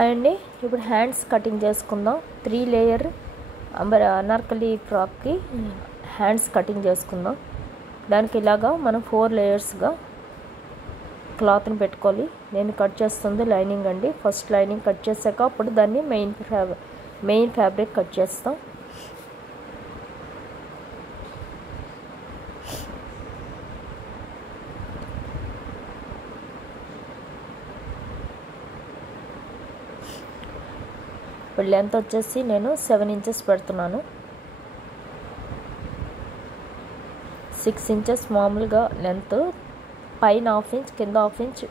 అండి ఇప్పుడు hands cutting చేసుకుందాం. 3 లేయర్ అనార్కలి ఫ్రాక్కి హ్యాండ్స్ కటింగ్ చేసుకుందాం. దానికి ఇలాగా మనం 4 లేయర్స్గా క్లాత్ని పెట్టుకోవాలి. నేను కట్ చేస్తుంది లైనింగ్ అండి. ఫస్ట్ లైనింగ్ కట్ చేశాక అప్పుడు దాన్ని మెయిన్ ఫ్యాబ్రిక్ కట్ చేస్తాం. ఇప్పుడు లెంత్ వచ్చేసి నేను 7 ఇంచెస్ పెడుతున్నాను. 6 ఇంచెస్ మామూలుగా లెంత్, పైన 1/2 ఇంచ్ కింద 1/2 ఇంచ్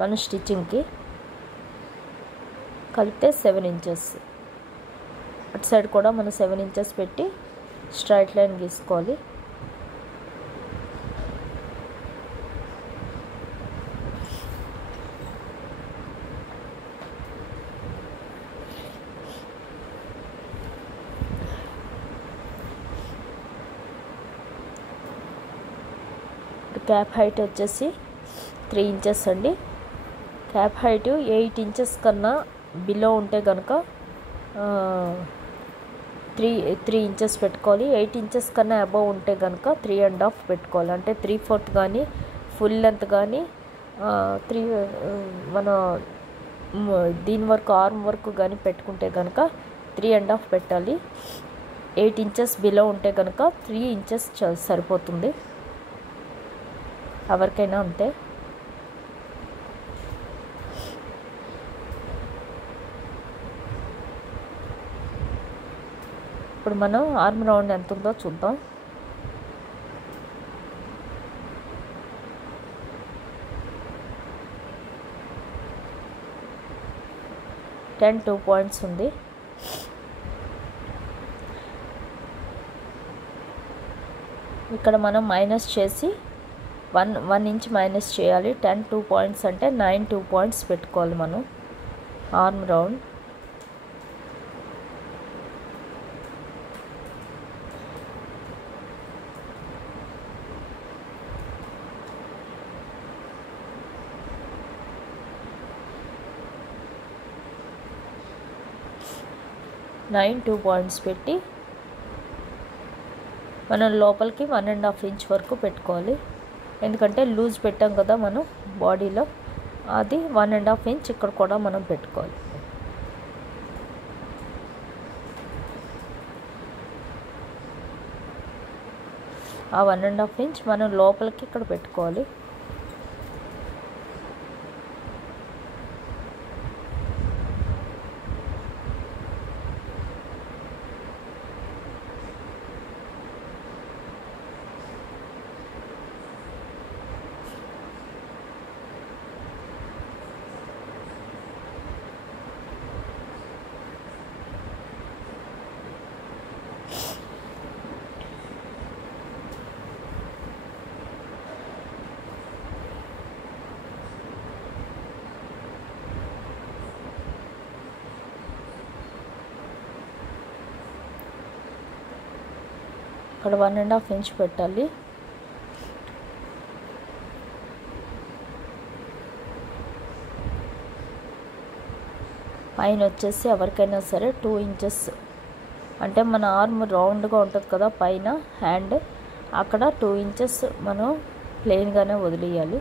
మన స్టిచ్చింగ్కి కలిపితే 7 ఇంచెస్. అటు సైడ్ కూడా మనం 7 ఇంచెస్ పెట్టి స్ట్రైట్ లైన్ గీసుకోవాలి. క్యాప్ హైట్ వచ్చేసి 3 ఇంచెస్ అండి. క్యాప్ హైట్ 8 ఇంచెస్ కన్నా బిలో ఉంటే కనుక 3 ఇంచెస్ పెట్టుకోవాలి. 8 ఇంచెస్ కన్నా అబవ్ ఉంటే కనుక 3.5 పెట్టుకోవాలి. అంటే 3/4 కానీ ఫుల్ లెంత్ కానీ మన దీని వరకు ఆర్మ్ వరకు కానీ పెట్టుకుంటే కనుక 3.5 పెట్టాలి. 8 ఇంచెస్ బిలో ఉంటే కనుక 3 ఇంచెస్ సరిపోతుంది. ఎవరికైనా అంతే. ఇప్పుడు మనం ఆర్మ్ రౌండ్ ఎంత ఉందో చూద్దాం. టెన్ 2 పాయింట్స్ ఉంది. ఇక్కడ మనం మైనస్ చేసి 1 ఇంచ్ మైనస్ చేయాలి. 10 2 పాయింట్స్ అంటే 9 2 పాయింట్స్ పెట్టుకోవాలి మనం ఆర్మ్ రౌండ్. నైన్ 2 పాయింట్స్ పెట్టి మనం లోపలికి 1.5 ఇంచ్ వరకు పెట్టుకోవాలి. ఎందుకంటే లూజ్ పెట్టాం కదా మనం బాడీలో, అది 1.5 ఇంచ్ ఇక్కడ కూడా మనం పెట్టుకోవాలి. ఆ 1.5 ఇంచ్ మనం లోపలికి ఇక్కడ పెట్టుకోవాలి. ఇక్కడ 1.5 ఇంచ్ పెట్టాలి. పైన వచ్చేసి ఎవరికైనా సరే 2 ఇంచెస్ అంటే మన ఆర్మ్ రౌండ్గా ఉంటుంది కదా పైన హ్యాండ్, అక్కడ 2 ఇంచెస్ మనం ప్లెయిన్గానే వదిలేయాలి.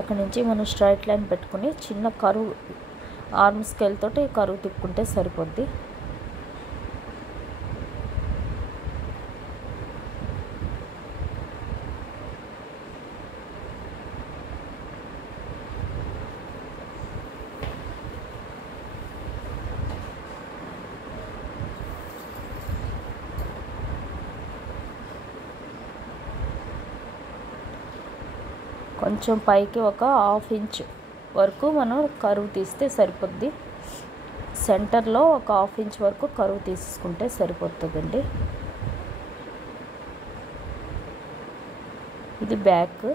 అక్కడి నుంచి మనం స్ట్రైట్ లైన్ పెట్టుకుని చిన్న కరువు ఆర్మ్ స్కేల్ తోటి కరువు తిప్పుకుంటే సరిపోద్ది. కొంచెం పైకి ఒక 1/2 ఇంచ్ వరకు మనం కరువు తీస్తే సరిపోద్ది. సెంటర్లో ఒక 1/2 ఇంచ్ వరకు కరువు తీసుకుంటే సరిపోతుందండి. ఇది బ్యాక్.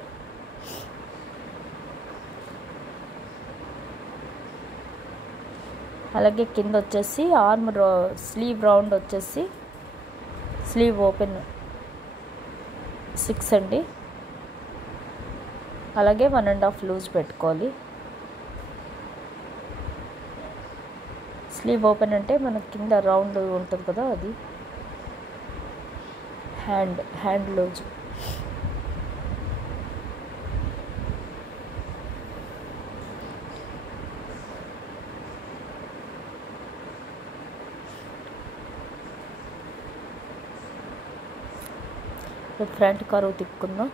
అలాగే కింద వచ్చేసి ఆర్మ్ స్లీవ్ రౌండ్ వచ్చేసి స్లీవ్ ఓపెన్ 6 అండి. అలాగే 1.5 లూజ్ పెట్టుకోవాలి. స్లీవ్ ఓపెన్ అంటే మనకి కింద రౌండ్ ఉంటుంది కదా, అది హ్యాండ్ లూజ్. ఫ్రంట్ కరువు తిప్పుకుందాం.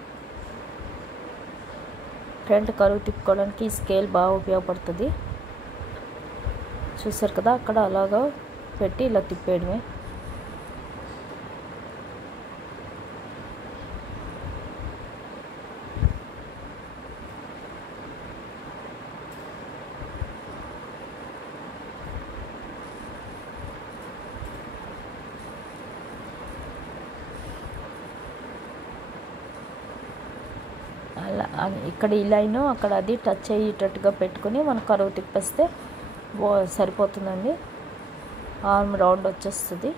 ఫ్రంట్ కరువు తిప్పుకోవడానికి ఈ స్కేల్ బాగా ఉపయోగపడుతుంది. చూసారు కదా, అక్కడ అలాగా పెట్టి ఇలా తిప్పేయడమే. అలా ఇక్కడ ఈ లైన్ అక్కడ అది టచ్ అయ్యేటట్టుగా పెట్టుకుని మనం కరువు తిప్పేస్తే సరిపోతుందండి. ఆర్మ్ రౌండ్ వచ్చేస్తుంది.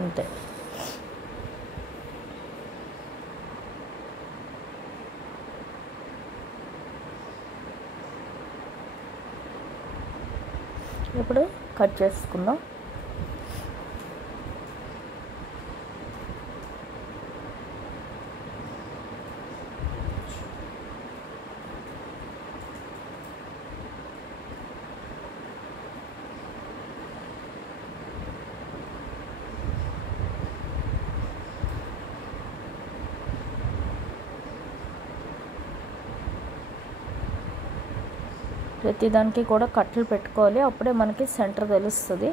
అంతే. ఇప్పుడు కట్ చేసుకుందాం. ప్రతిదానికి కూడా కట్లు పెట్టుకోవాలి, అప్పుడే మనకి సెంటర్ తెలుస్తుంది.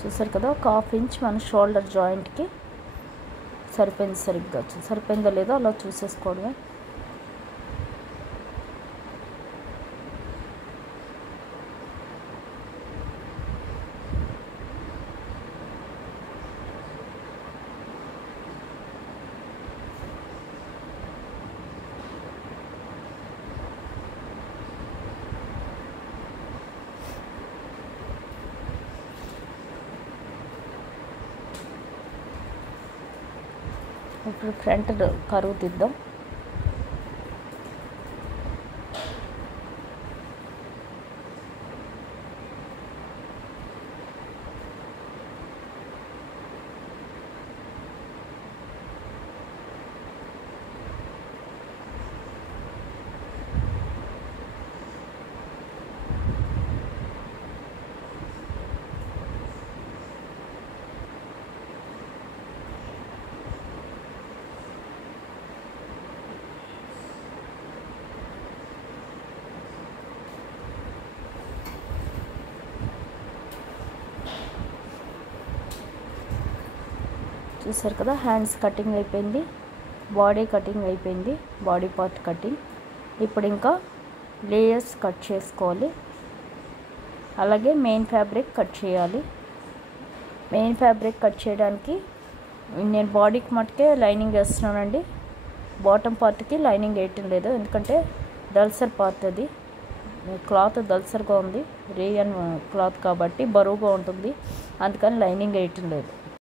చూసారు కదా, 1/2 ఇంచ్ మన షోల్డర్ జాయింట్కి సరిపోయింది. సరిగ్గా సరిపోయిందో లేదో అలా చూసేసుకోవడమే. ఇప్పుడు ఫ్రంట్ కరువు తీద్దాం. చూసారు కదా, హ్యాండ్స్ కటింగ్ అయిపోయింది, బాడీ కటింగ్ అయిపోయింది, బాడీ పార్ట్ కటింగ్. ఇప్పుడు ఇంకా లేయర్స్ కట్ చేసుకోవాలి. అలాగే మెయిన్ ఫ్యాబ్రిక్ కట్ చేయాలి. మెయిన్ ఫ్యాబ్రిక్ కట్ చేయడానికి నేను బాడీకి మట్టుకే లైనింగ్ వేస్తున్నానండి. బాటమ్ పార్ట్కి లైనింగ్ వేయటం లేదు, ఎందుకంటే దల్సర్ పార్ట్ అది. క్లాత్ దల్సర్గా ఉంది, రేయన్ క్లాత్ కాబట్టి బరువుగా ఉంటుంది, అందుకని లైనింగ్ వేయటం లేదు.